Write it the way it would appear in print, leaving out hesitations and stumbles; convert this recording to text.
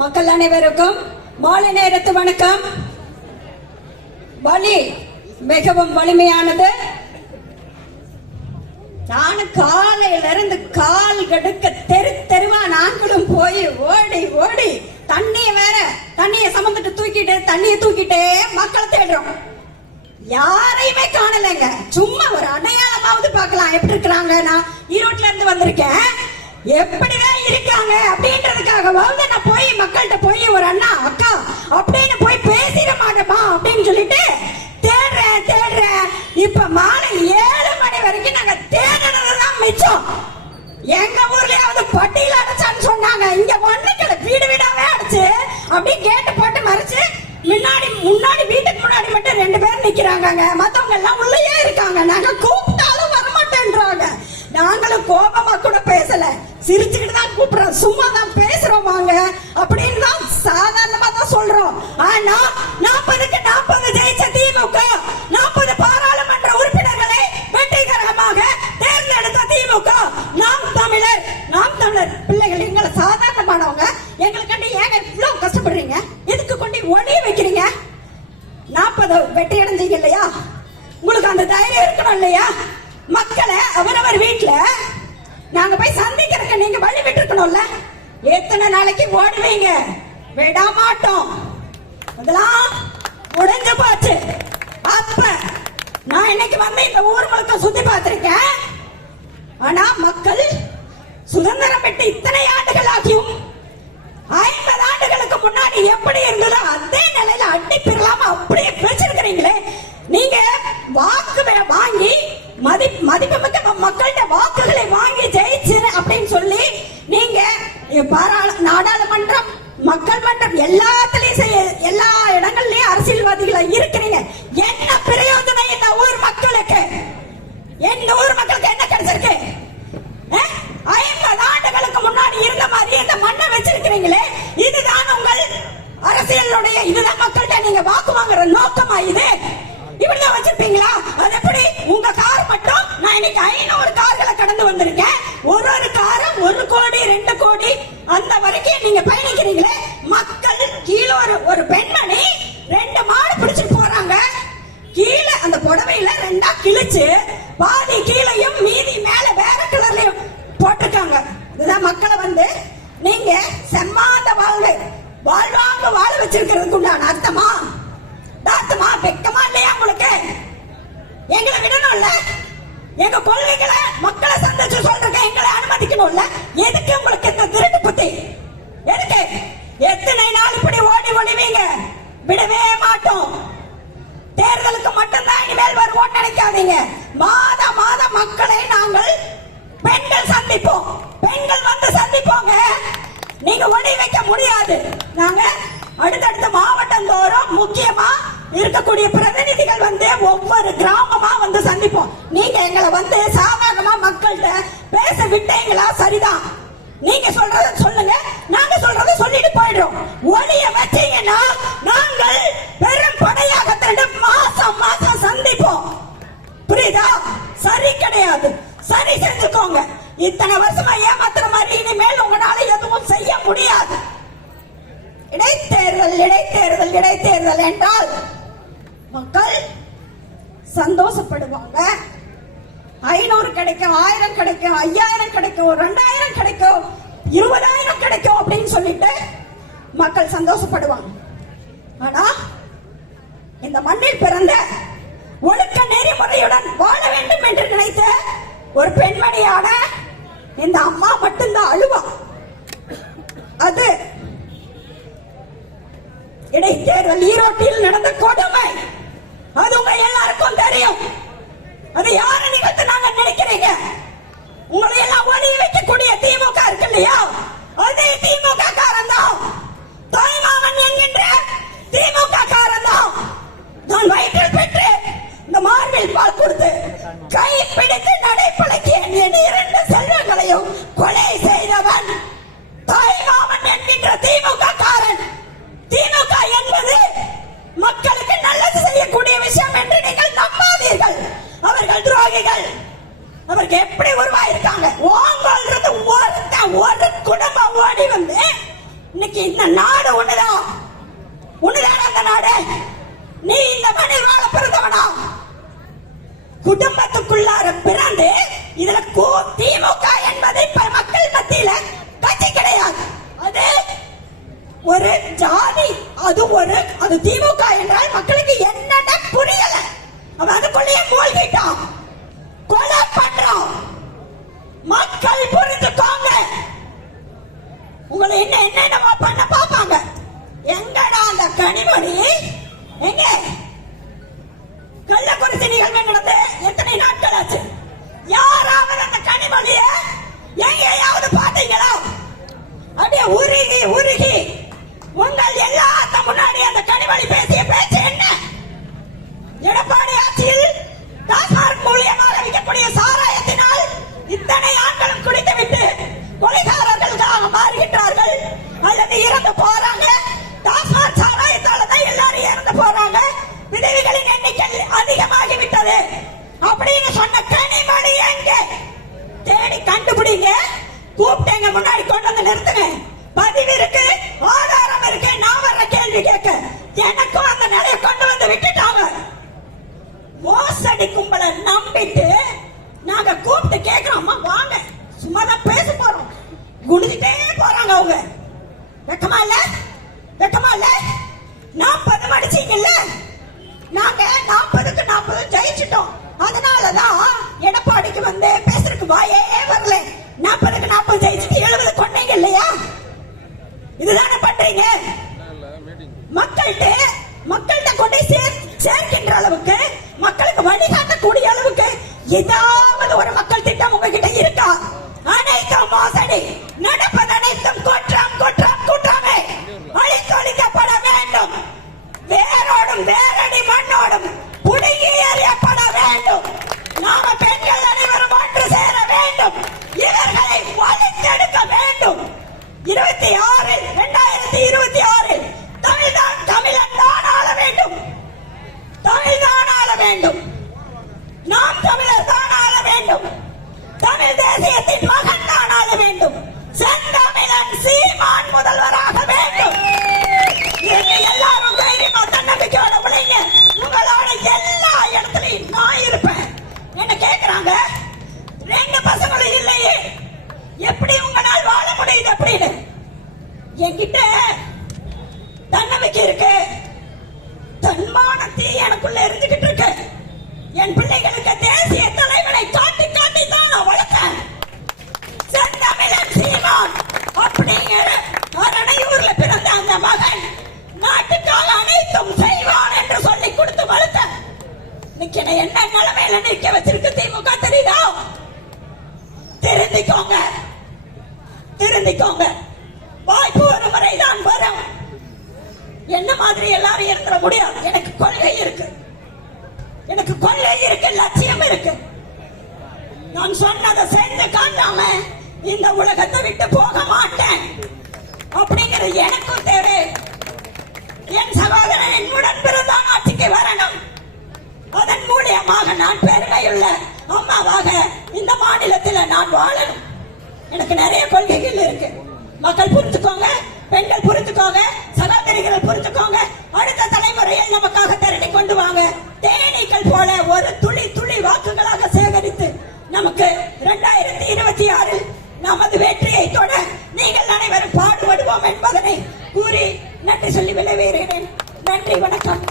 மக்கள் அனைவருக்கும் மாலை நேரத்து வணக்கம். வலி மிகவும் வலிமையானது. நானும் காலையில இருந்து கால் கடுக்க தெருவா நாங்களும் போய் ஓடி ஓடி தண்ணிய சமந்துட்டு தண்ணியை தூக்கிட்டே மக்களை தேடுறோம். யாரையுமே காணலைங்க. சும்மா ஒரு அடையாளமாவது பார்க்கலாம் எப்படி இருக்கிறாங்க. நான் ஈரோட்ல இருந்து வந்திருக்கேன், எப்படிதான் இருக்காங்க அப்படின்றதுக்காகவாவது நான் போய் மக்கள்கிட்ட போய் ஒரு அண்ணா அக்கா அப்படின்னு போய் பேசிட மாட்டோமா அப்படின்னு சொல்லிட்டு தேடுறேன். இப்ப மாலை 7 மணி வரைக்கும் நாங்க தேடுனதுதான் மிச்சம். எங்க ஊர்லயாவது பட்டியல அடைச்சான்னு சொன்னாங்க. இங்க ஒண்ணுக்கல வீடாவே அடைச்சு அப்படி கேட்டு போட்டு மறைச்சு முன்னாடி வீட்டுக்கு முன்னாடி மட்டும் 2 பேர் நிக்கிறாங்க. மத்தவங்க எல்லாம் உள்ளேயே இருக்காங்க. நாங்க கூப்பிட்டாலும் வரமாட்டேன்றாங்க. நாங்களும் கோபமா கூட பேசல, சிரிச்சுக்கிட்டு தான் கூப்பிடுறோம். சும்மா தான் பேசுறோம் வாங்க அப்படின்னு தான் சாதாரணமா தான் சொல்றோம். ஆனா 40க்கு 40 ஜெயிச்ச திமுக 40 பாராளுமன்ற உறுப்பினர்களை வெற்றிகரமாக தேர்ந்தெடுத்த திமுக நாம் தமிழர் பிள்ளைகள் எங்களை சாதாரணமானவங்க. எங்களுக்கு ஏங்க இவ்வளவு கஷ்டப்படுறீங்க? எதுக்கு கொண்டு ஒளிய வைக்கிறீங்க? 40 வெற்றி அடைஞ்சீங்க இல்லையா? உங்களுக்கு அந்த தைரியம் இருக்கணும் இல்லையா? மக்களை அவரவர் வீட்டுல நாங்க போய் சந்திக்கிறதுக்கு நீங்க வழி விட்டு இருக்கணும்ல. எத்தனை நாளைக்கு ஓடுவீங்க? விட மாட்டோம். அதெல்லாம் முடிஞ்சு போச்சு. அப்ப நான் இன்னைக்கு வந்து இந்த ஊர் முழுக்க சுத்தி பார்த்திருக்கேன். ஆனா மக்கள் சுதந்திரம் பெற்று இத்தனை ஆண்டுகள் ஆகியும் 50 ஆண்டுகளுக்கு முன்னாடி எப்படி இருந்ததோ அதே நிலையில அட்டி பெறலாம அப்படியே பேசிருக்கிறீங்களே. நீங்க வாக்கு வாங்கி மதிப்புமிக்க மக்கள்கிட்ட வாக்குகளை வாங்கி ஜெயிச்சு அப்படின்னு சொல்லி நீங்க நாடாளுமன்றம் மக்கள் மன்றம் எல்லாத்துலயும் எல்லா இடங்கள்லயும் அரசியல்வாதிகளா இருக்கிறீங்க. என்ன பிரயோஜனம் இந்த ஊர் மக்களுக்கு? எந்த ஊர் மக்களுக்கு என்ன கிடைச்சிருக்கு? 50 ஆண்டுகளுக்கு முன்னாடி இருந்த மாதிரி இந்த மண்ணை வச்சிருக்கிறீங்களே, இதுதான் உங்கள் அரசியலுடைய, இதுதான் மக்கள்கிட்ட நீங்க வாக்கு வாங்குற நோக்கமா? இது இப்படிதான் வச்சிருப்பீங்களா? அது எப்படி? உங்க கார் மட்டும் நான் இன்னைக்கு 500 கார்களை கடந்து வந்திருக்கேன். ஒரு காரம் 1 கோடி 2 கோடி அந்த வரைக்கும் நீங்க பயணிக்கிறீங்களே. மக்கள் கீழே ஒரு பெண்மணி 2 மாடு பிடிச்சிட்டு போறாங்க. கீழே அந்த புடவையில 2ஆ கிழிச்சு பாதி கீழையும் மீதி மேல வேற கலர்லயும் போட்டிருக்காங்க. இதுதான் மக்களை வந்து நீங்க செம்மாந்த வாழ்வாங்க வாழ வச்சிருக்கிறதுக்கு உண்டான அர்த்தமா? வெக்கமா இல்லையா உங்களுக்கு? எங்களை விடணும்ல. எங்க கொள்கைகளை மக்களை சந்திச்சு சொல்றதுக்கு எங்களை அனுமதிக்கணும்ல. எதுக்கு உங்களுக்கு இந்த திருட்டு புத்தி? எதுக்கு? எத்தனை நாள் இப்படி ஓடி ஒளிவீங்க? விடவே மாட்டோம். தேர்தலுக்கு மட்டும்தான் இனிமேல் வருவோம் நினைக்காதீங்க. மாதம் மக்களை நாங்கள் பெண்கள் சந்திப்போம். பெண்கள் வந்து சந்திப்போங்க. நீங்க ஒளி வைக்க முடியாது. நாங்க அடுத்தடுத்த மாவட்டம் தோறும் முக்கியமா இருக்கக்கூடிய பிரதிநிதிகள் வந்து ஒவ்வொரு கிராமமா வந்து சந்திப்போம். நீங்க எங்களை வந்து சாதாரணமா மக்கள்கிட்ட பேச விட்டீங்களா? சரிதான். நீங்க சொல்றத சொல்லுங்க, நாங்க சொல்றத சொல்லிட்டு போயிடுறோம். ஒளிய வச்சீங்கன்னா நாங்கள் பெரும் படையாக திரண்டு மாசம் சந்திப்போம். புரியுதா? சரி கிடையாது. சரி செஞ்சுக்கோங்க. இத்தனை வருஷமா ஏமாத்துற மாதிரி இனிமேல் உங்களால எதுவும் செய்ய முடியாது. இடைத்தேர்தல் என்றால் மக்கள் சந்தோஷப்படுவாங்க. 500 கிடைக்கும், 1000 கிடைக்கும், 5000 கிடைக்கும், 2000 கிடைக்கும், 20000 கிடைக்கும் அப்படின்னு சொல்லிட்டு மக்கள் சந்தோஷப்படுவாங்க. ஆனா இந்த மண்ணில் பிறந்த ஒழுக்க நெறிமுறையுடன் வாழ வேண்டும் என்று நினைத்த ஒரு பெண்மணியான இந்த அம்மா மட்டும்தான் அழுவா. அது இடைத்தேர்தல் ஈரோட்டில் நடந்த கொடுமை. அது உங்க எல்லாருக்கும் தெரியும். அது யாரை நிகழ்த்தினாங்க நினைக்கிறீங்க? உங்களை எல்லாம் ஒளிய வைக்கக்கூடிய திமுக இருக்கு இல்லையா? அதே திமுக காரன் தான். தாய்மாமன் என்கின்ற திமுக காரன் தான். நான் வயிற்றில் பெற்று இந்த மார்பில் பால் கொடுத்து கை பிடித்து நடைப்பழக்கிய என் 2 செல்வங்களையும் கொலை செய்தவன் தாய்மாமன் என்கின்ற திமுக காரன். திமுக என்பது மக்களுக்கு நல்லது செய்யக்கூடிய விஷயம் என்று நீங்கள் நம்பாதீர்கள். அவர்கள் துரோகிகள். அவர்கள் எப்படி உருவாயிருக்காங்க? ஒரு குடும்பம் ஓடி வந்து இன்னைக்கு இந்த நாடு ஒண்ணுதான். ஒண்ணுதான் அந்த நாடு. நீ இந்த மண்ணில் வாழ பிறந்தவனா? குடும்பத்துக்குள்ளார பிறந்து இதுல திமுக என்பது இப்ப மக்கள் மத்தியில கட்சி கிடையாது. அது ஒரு ஜாதி. அது திமுக என்றால் மக்களுக்கு என்னென்ன புரியல. அவன் அதுக்குள்ளேயே மூழ்கிட்டான். கொலை பண்றோம். மக்கள் புரிஞ்சுக்கோங்க. உங்களை என்னென்ன பண்ண பாப்பாங்க. எங்கடா அந்த கனிமொழி? எங்க கள்ளக்குறிச்சி நிகழ்வு நடந்து எத்தனை நாட்கள் ஆச்சு? யாராவது அந்த கனிமொழிய எங்கேயாவது பாத்தீங்களா? அப்படியே உருகி உருகி உங்கள் எல்லாத்த முன்னாடி அந்த கனிமொழி பேசிய பேச்சு என்ன? எடப்பாடி ஆட்சியில் டாஸ்மாக் மூலியமாக விற்கக்கூடிய சாராயத்தினால் இத்தனை ஆண்களும் குடித்துவிட்டு கொலைகாரர்களாக மாறுகின்றார்கள் அல்லது இறந்து போறாங்க. டாஸ்மாக் சாராயத்தால தான் எல்லாரும் இறந்து போறாங்க. விதவைகளின் எண்ணிக்கை அதிகமாகிவிட்டது அப்படின்னு சொன்ன கனிமொழி எங்க? தேடி கண்டுபிடிங்க. கூப்பிட்டேங்க, முன்னாடி கொண்டு வந்து நிறுத்துங்க. பதிவு இருக்கு, ஆதாரம் இருக்கு. நான் வர்ற கேள்வி கேட்க எனக்கும் அந்த நிலையை கொண்டு வந்து விட்டுட்டாங்க. மோசடி கும்பலை நம்பிட்டு நாங்க கூப்பிட்டு கேட்கிறோம், அம்மா வாங்க சும்மா தான் பேச போறோம். குடிச்சிட்டே போறாங்க அவங்க. வெக்கமா இல்ல? வெக்கமா இல்ல? 40 அடிச்சீங்கல்ல, நாங்க 40க்கு 40 ஜெயிச்சிட்டோம். அதனாலதான் எடப்பாடிக்கு வந்து பேசுறதுக்கு வாயே வரல. 40க்கு 40 ஜெயிச்சுட்டு 70 கொண்டீங்க இல்லையா? இதுதானே பண்றீங்க. மக்கள்கிட்ட கொண்டு சேர்க்கின்ற அளவுக்கு, மக்களுக்கு வழிகாட்டக்கூடிய அளவுக்கு ஏதாவது ஒரு மக்கள் திட்டம் உங்ககிட்ட இருக்கா? அனைத்தும் மோசடி. நடப்பது அனைத்தும் குற்றம் குற்றம் குற்றமே. அழித்தொழிக்கப்பட வேண்டும். வேரோடும் வேரடி மண்ணோடும் புடுங்கி எறியப்பட வேண்டும். நாம பெண்கள் அனைவரும் ஒன்று சேர வேண்டும். இவர்களை வழித்தெடுக்க வேண்டும். 2026 தமிழன் தான் ஆள வேண்டும். தமிழ்தான் ஆள வேண்டும். நாம் தமிழர் தான் ஆள வேண்டும். தமிழ் தேசியத்தின் மகன் தான் ஆள வேண்டும். செந்தமிழன் சீமான் முதல்வராக வேண்டும். எல்லாரும் தைரியமா தன்னம்பிக்கையோட பிள்ளைங்க. உங்களோட எல்லா இடத்துலயும் நான் இருப்பேன். என்ன கேக்குறாங்க, 2 பசங்களும் இல்லையே, எப்படி உங்களால் வாழ முடியுது அப்படின்னு. என்கிட்ட தன்னம்பிக்கை இருக்கு. தன்மானத்தை எனக்குள்ள இருந்துகிட்டு இருக்கு. என் பிள்ளைகளுக்கு தேசிய தலைவனை காட்டி காட்டி தான் நான் வளர்த்தேன். செந்தமிழன் சீமான் அப்படிங்கிற அரணையூர்ல பிறந்த அந்த மகன் நாட்டுக்காக அனைத்தும் செய்வான் என்று சொல்லி கொடுத்து வளர்த்தேன். இன்னைக்கு என்ன நிலைமையில நிற்க வச்சிருக்கு திமுக தெரியுதா? திருந்திக்கோங்க, திருந்திக்கோங்க. வாய்ப்பு ஒரு முறைதான் வரும். என்ன மாதிரி எல்லாரும் இருந்துட முடியாது. எனக்கு கொள்கை இருக்கு, எனக்கு கொள்கை இருக்கு, லட்சியம் இருக்கு. நான் சொன்னதை செஞ்சு காட்டாம இந்த உலகத்தை விட்டு போக மாட்டேன் அப்படிங்கிற எனக்கும் தேவை. என் சகோதரன் என்னுடன் பிறந்தான் ஆட்சிக்கு வரணும். அதன் மூலியமாக நான் பெருமையுள்ள அம்மாவாக இந்த மாநிலத்தில் நான் வாழணும். எனக்கு நிறைய கொள்கைகள் இருக்கு. மக்கள் புரிஞ்சுக்கோங்க, பெண்கள் புரிஞ்சுக்கோங்க, சகோதரிகள் புரிஞ்சுக்கோங்க. அடுத்த தலைமுறையில் நமக்காக திரட்டி கொண்டு வாங்க. தேனீக்கள் போல ஒரு துளி துளி வாக்குகளாக சேகரித்து நமக்கு 2026 நமது வெற்றியை தொட நீங்கள் அனைவரும் பாடுபடுவோம் என்பதனை கூறி நன்றி சொல்லி விளைவேறேன். நன்றி, வணக்கம்.